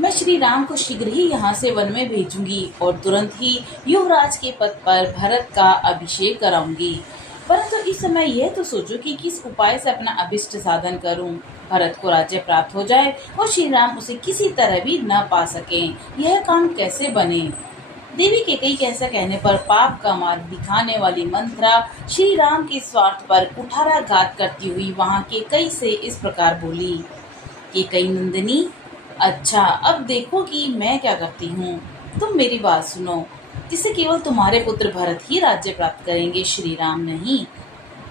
मैं श्री राम को शीघ्र ही यहाँ से वन में भेजूंगी और तुरंत ही युवराज के पद पर भरत का अभिषेक कराऊंगी। परंतु इस समय यह तो सोचो कि किस उपाय से अपना अभिष्ट साधन करूं। भरत को राज्य प्राप्त हो जाए और श्री राम उसे किसी तरह भी न पा सकें। यह काम कैसे बने। देवी केकई के ऐसा कहने पर पाप का मार्ग दिखाने वाली मंत्रा श्री राम के स्वार्थ पर कुठाराघात करती हुई वहां केकई से इस प्रकार बोली। केकई नंदिनी, अच्छा अब देखो कि मैं क्या करती हूँ। तुम मेरी बात सुनो, जिससे केवल तुम्हारे पुत्र भरत ही राज्य प्राप्त करेंगे, श्री राम नहीं।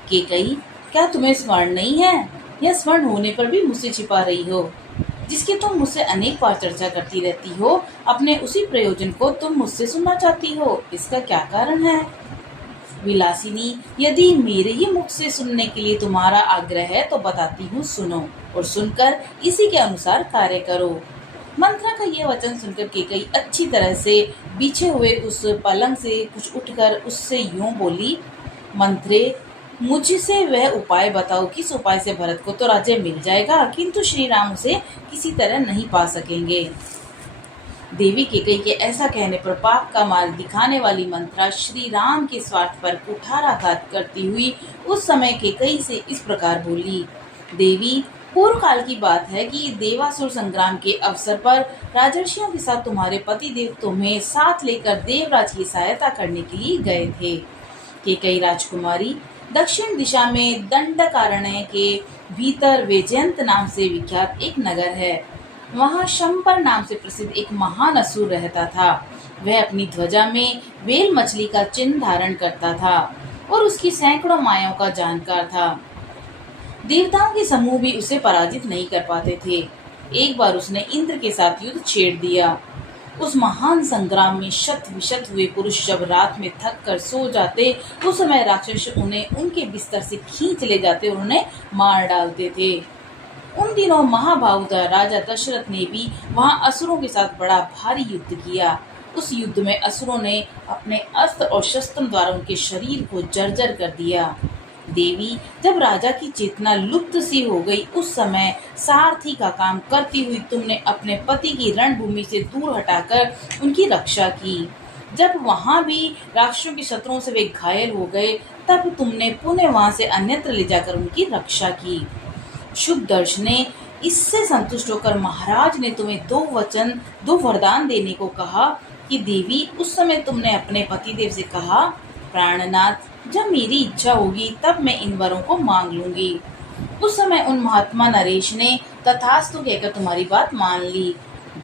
केकई, क्या तुम्हें स्मरण नहीं है? यह स्मरण होने पर भी मुझसे छिपा रही हो, जिसकी तुम मुझसे अनेक बार चर्चा करती रहती हो। अपने उसी प्रयोजन को तुम मुझसे सुनना चाहती हो, इसका क्या कारण है? विलासिनी, यदि मेरे ही मुख से सुनने के लिए तुम्हारा आग्रह है तो बताती हूँ, सुनो और सुनकर इसी के अनुसार कार्य करो। मंत्रा का यह वचन सुनकर केकई अच्छी तरह से बिछे हुए उस पलंग से कुछ उठकर उससे यूं बोली, मंत्रे, मुझसे वह उपाय बताओ, किस उपाय से भरत को तो राज्य मिल जाएगा किंतु श्री राम उसे किसी तरह नहीं पा सकेंगे। देवी केकई के ऐसा कहने पर पाप का मार्ग दिखाने वाली मंत्रा श्री राम के स्वार्थ पर कुठाराघात करती हुई उस समय केकई से इस प्रकार बोली। देवी, पूर्व काल की बात है कि देवासुर संग्राम के अवसर पर राजर्षियों के साथ तुम्हारे पतिदेव तुम्हें साथ लेकर देवराज की सहायता करने के लिए गए थे। केकई राजकुमारी, दक्षिण दिशा में दंडकारण्य के भीतर वैजयंत नाम से विख्यात एक नगर है। वहाँ शंपर नाम से प्रसिद्ध एक महान असुर रहता था। वह अपनी ध्वजा में वेल मछली का चिन्ह धारण करता था और उसकी सैकड़ों मायाओं का जानकार था। देवताओं के समूह भी उसे पराजित नहीं कर पाते थे। एक बार उसने इंद्र के साथ युद्ध छेड़ दिया। उस महान संग्राम में शत विशत हुए पुरुष जब रात में थक कर सो जाते, उस समय राक्षस उन्हें उनके बिस्तर से खींच ले जाते और उन्हें मार डालते थे। उन दिनों महाभावुता राजा दशरथ ने भी वहां असुरों के साथ बड़ा भारी युद्ध किया। उस युद्ध में असुरों ने अपने अस्त्र और शस्त्र द्वारा उनके शरीर को जर्जर कर दिया। देवी, जब राजा की चेतना लुप्त सी हो गई, उस समय सारथी का काम करती हुई तुमने अपने पति की रणभूमि से दूर हटाकर उनकी रक्षा की। जब वहां भी राक्षसों के शत्रुओं से वे घायल हो गए, तब तुमने पुनः वहां से अन्यत्र ले जाकर उनकी रक्षा की। शुभ दर्शने, इससे संतुष्ट होकर महाराज ने तुम्हें दो वरदान देने को कहा कि देवी, उस समय तुमने अपने पतिदेव से कहा, प्राणनाथ, जब मेरी इच्छा होगी तब मैं इन वरों को मांग लूंगी। उस समय उन महात्मा नरेश ने तथास्तु कहकर तुम्हारी बात मान ली